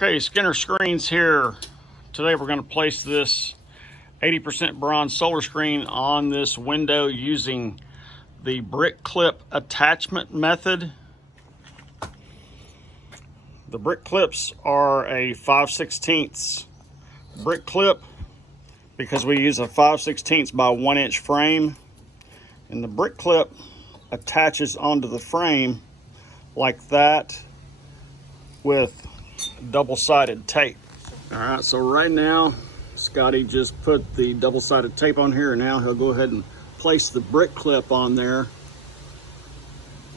Okay, Skinner Screens here. Today we're going to place this 80% bronze solar screen on this window using the brick clip attachment method. The brick clips are a 5/16 brick clip because we use a 5/16 by 1 inch frame, and the brick clip attaches onto the frame like that with double-sided tape. All right, so right now Scotty just put the double-sided tape on here, and now he'll go ahead and place the brick clip on there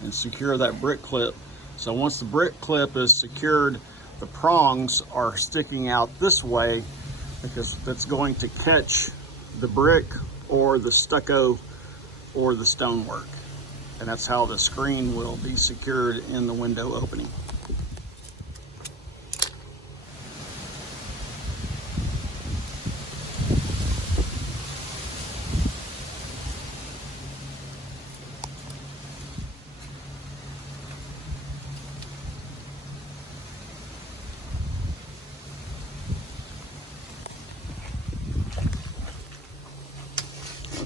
and secure that brick clip. So once the brick clip is secured, the prongs are sticking out this way because that's going to catch the brick or the stucco or the stonework, and that's how the screen will be secured in the window opening.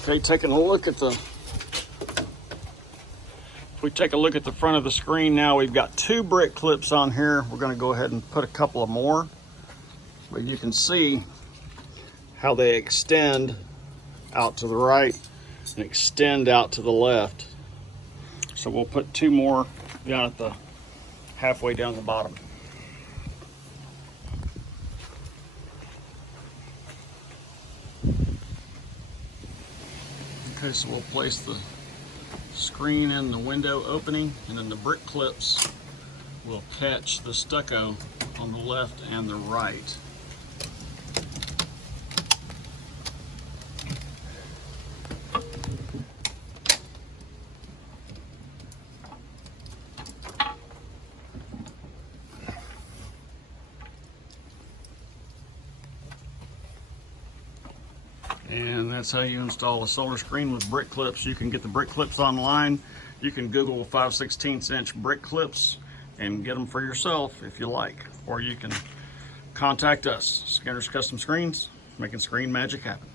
Okay, taking a look at if we take a look at the front of the screen now, we've got 2 brick clips on here. We're going to go ahead and put a couple of more, but you can see how they extend out to the right and extend out to the left. So we'll put 2 more down at the halfway down the bottom. Okay, so we'll place the screen in the window opening, and then the brick clips will catch the stucco on the left and the right. And that's how you install a solar screen with brick clips. You can get the brick clips online. You can Google 5/16 inch brick clips and get them for yourself if you like. Or you can contact us, Skinner's Custom Screens, making screen magic happen.